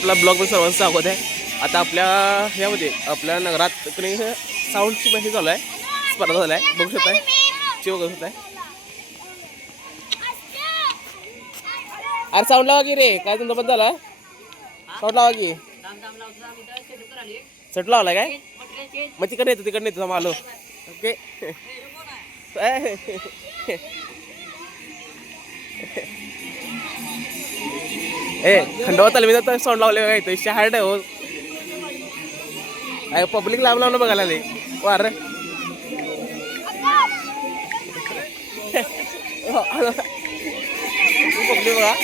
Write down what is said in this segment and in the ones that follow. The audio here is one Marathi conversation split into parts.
आपला ब्लॉग सर्वांचं स्वागत आहे. आता आपल्या ह्यामध्ये आपल्या नगरात कणी साऊंडची माहिती चालू आहे स्पर्धा झाला आहे बघू शकताय. ची बघू शकताय. अरे साऊंड लावा की रे. काय तुमचा पण झाला साऊंड लावा की. सट लावला काय? मग तिकडे येतो तिकडे येतो. आलो. ओके ए खंडवा तालमीचा तर साऊंड लावले काय तो शहाड आहे हो पब्लिक लांब लावून बघायला आले वार पब्लिक बघा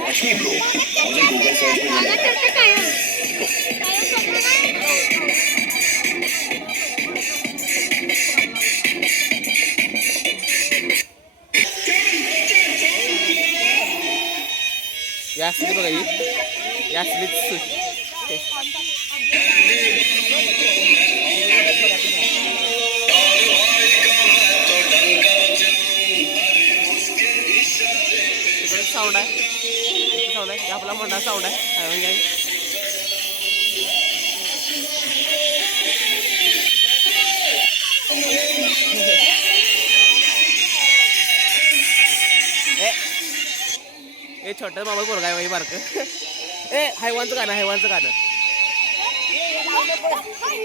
मुझे गूगल सर्च पे या असली बघा ही. या असलीच साऊंड आहे आपला मंडळा साऊंड आहे. काय म्हणजे ए. हे छोटं मामा पोरगा आहे बाई बारक. ए हैवानचं गाणं हैवानचं गाणं.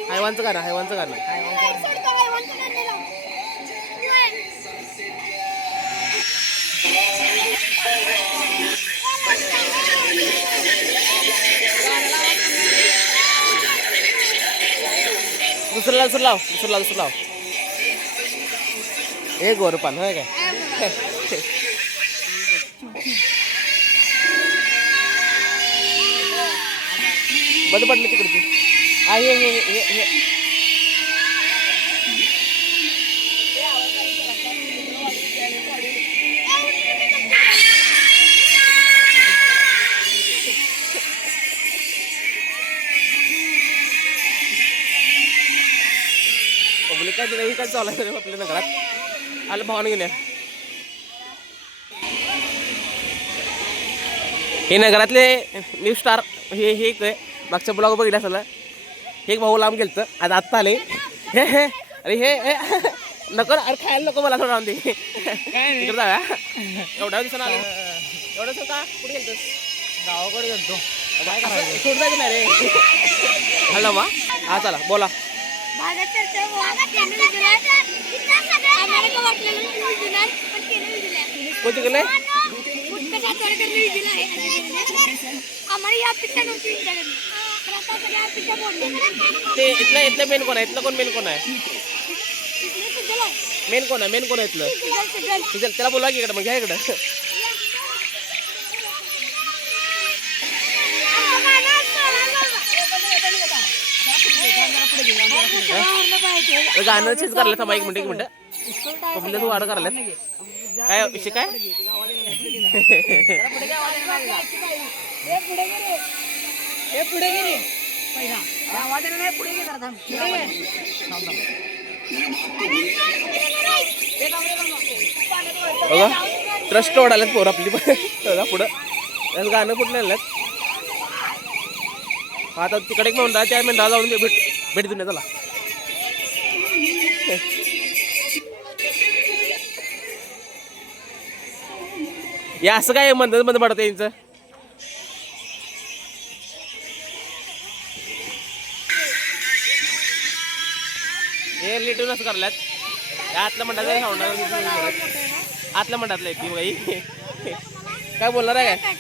हैवानचं गाणं हैवानचं गाणं. दुसरं लाव दुसरं लाव दुसरं लाव दुसरं लाव. ए गोरपान होय काय? बंद पडली तिकडची. हा हे हे हे. काय दिलं काय चालू आहे आपल्या नगरात? आलं भावाने गेल्या. हे नगरातले न्यू स्टार हे हे एक आहे. मागच्या ब्लॉग बघितलं असेल हे एक भाऊ लांब गेलतं. आता आत्ता आले. हे हे अरे हे हे नको अरे खायला नको मला थोडं राहून दे. इकडे जाऊया एवढ्या दिवसानं आले. एवढं का? कुठे गेलतोस? गावाकडे गेलतो. काय करायचं सोड जायचं नाही रे? हॅलो मा. हा चला. बोला. पिक्चर बोलले ते इथलं इथलं मेन कोण आहे? इथलं कोण मेन कोण आहे? मेन कोण आहे? मेन कोण आहे इथलं? त्याला बोला की इकडे मग घ्या इकडं. गाणं चेंज करायला थांबा एक मिनिट एक मिनिट. पब्लिक वाढ करायला काय विषय काय? पुढे गेली. बघा ट्रस्ट वाढायला पोर आपली. बघा पुढं. त्याचं गाणं कुठलं आता तिकडे एक म्हणता त्या मेंढरा जाऊन भेट भेट देऊन चला. या असं काय मंद मंद पडतं यांचं हे लिटूनच करल्यात त्या आतल्या मंडळाचा साऊंड आतल्या मंडळातलं येते ती बाई काय बोलणार आहे काय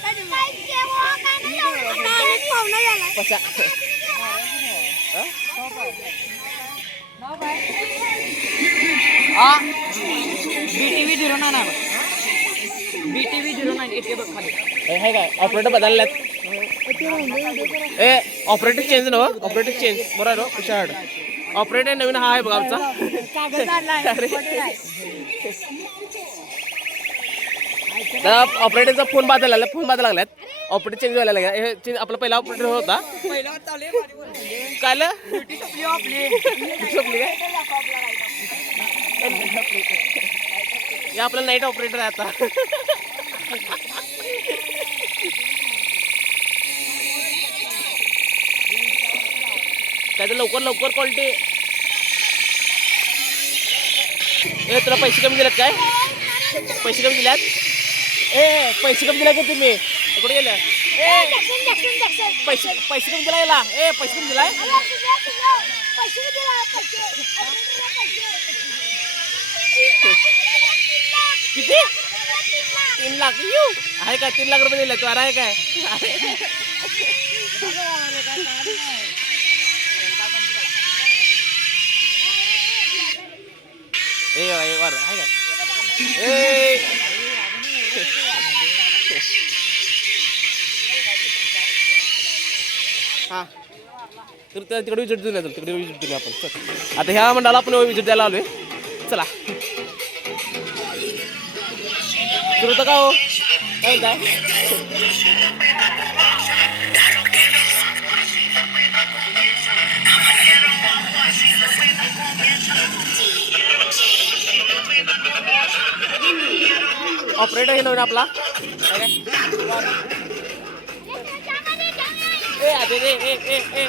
कशा हा B T V zero nine आहे B T V zero nine इथे बघ खाली. हे काय ऑपरेटर बदलल्यात? ए ऑपरेटर चेंज नव ऑपरेटर चेंज बरोबर हुशार नो ऑपरेटर नवीन हा आहे बघा आमचा. आहे. ऑपरेटरचा फोन बाजायला लागला फोन बाजायला लागल्यात ऑपरेटर चेंज व्हायला लागला. हे change- आपला पहिला ऑपरेटर होता? ड्युटी संपली हो काय? हे आपला नाईट ऑपरेटर आहे आता. काय तर लवकर लवकर क्वालिटी ए तुला पैसे कमी दिलेत काय? पैसे कमी दिल्यात ए पैसे कमी दिला का तुम्ही? कुठे गेलं? ए पैसे पैसे कमी दिला गेला ए पैसे कमी दिलाय? किती? तीन लाख. यू आहे काय? तीन लाख रुपये दिले तू. अरे आहे काय? ए आहे काय? ए. हां. तर त्या तिकडे विजिट देऊन येतो तिकडे विजिट देऊ आपण. चल. आता ह्या मंडळाला आपण विजिट द्यायला आलोय. चला. सुरू का हो? काय काय ऑपरेटर हे नवीन आपला. ए अरे रे ए ए ए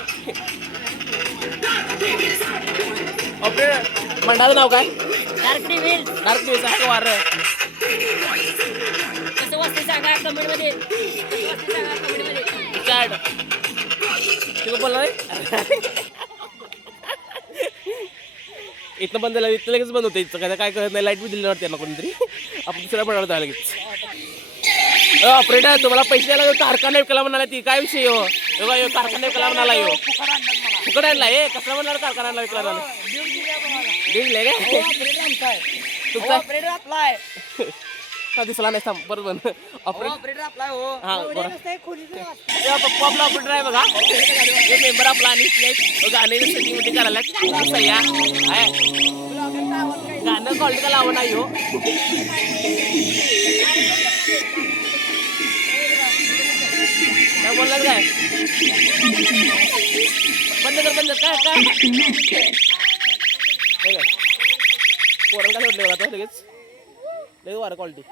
ऑपरेटर मंडळाचं नाव काय डार्क रिव्हील डार्क दिवस आहे का वार कसं वाजते सांगा कमेंटमध्ये कसं वाजते सांगा कमेंटमध्ये चॅट तुला नाही इथनं बंद झालं इथं लगेच बंद होतं इथं काय काय करत नाही लाइट बी दिली वाटते त्यांना कोणतरी आपण दुसऱ्या बनवतो लगेच ऑपरेटर तुम्हाला पैसे द्यायला कारखाना विकला म्हणाला ती. काय विषय हो? हे बघा, ह्यो कारखाना विकला म्हणाला यो. फुकट आणला ए कसला म्हणाला कारखाना विकला म्हणाला दिले काय तुमचा? ऑपरेटर आपला आहे. हा, दिसला नाही थांब बरोबर ऑपरेटर ऑपरेटर आपला आहे, हो. हा पप्पा ऑपरेटर आहे बघा. हे मेंबर आपला आणि. गाणे सेटिंग मिटिंग करायला सह्या. आहे. गाणं कॉल का लावं नाही हो काय बोललात काय बंद कर बंद कर. काय काय हे काय? सोडले आता लगेच. लगेच वारं क्वालिटी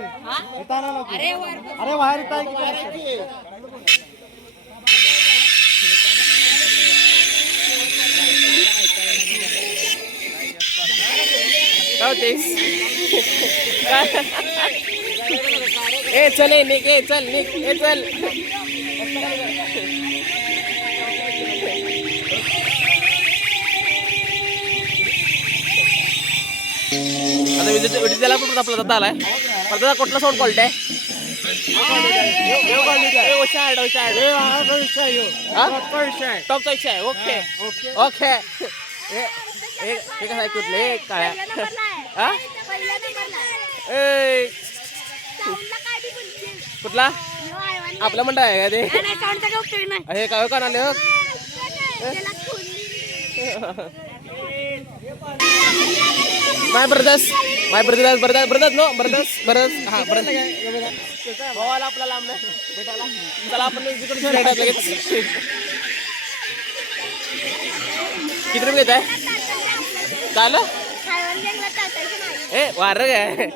अरे वर अरे बाहेर ए चल ए निक ए चल निक ए चल. आता विजिट विजिट द्यायला पण आपला दादा आलाय? परत कुठला साऊंड क्वालिटी आहे? टॉपचा इच्छा आहे ओके. ओके. हे कसं आहे कुठले? हे? हा? ए कुठला. आपला मंडळ आहे का ते? हे काय का आले my brothers my brothers brothers brothers no brothers brothers हा ब्रदर्स भावाला आपला लांब नाही. भेटायला. चला आपण तिकडे भेटायला लगेच. किती रुपये घेत आहे चालं ए वार काय?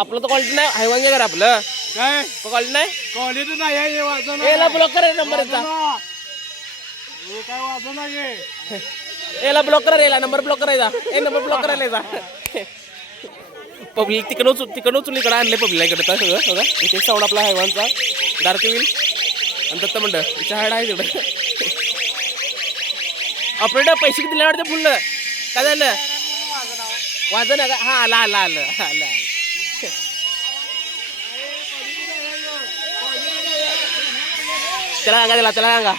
आपलं तर क्वालिटी नाही. हैवान घर आपलं. काय? क्वालिटी नाही? क्वालिटी नाही आहे हे वाजन एला ब्लॉक कर नंबर हे काय आहे? एला ब्लॉक करा एला नंबर ब्लॉक करायचा. ए नंबर ब्लॉक करायला पब्लिक तिकडं उचल तिकडं उचलून इकडं आणले पब्लिक इकडे तर. सगळं बघा इथे साऊंड आपला हैवानचा डार्क विल आणि दत्त मंडळ. तिच्या हाड आहे तिकडं. ऑपरेटर पैसे किती दिले वाटते फुल काय झालं? वाजन आहे का? हा आला आला आलं आलं आलं. चला सांगा दिला चला सांगा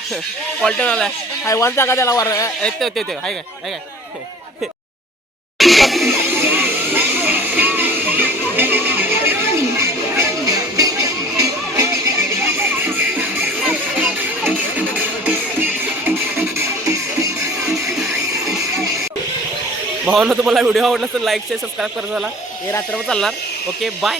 पॉल्टन आला हाय वन सांगा दिला वर येते येते हाय काय हाय काय. भावना तुम्हाला व्हिडिओ आवडला तर लाईक शेअर सबस्क्राईब करत झाला हे रात्रभर चालणार. Okay bye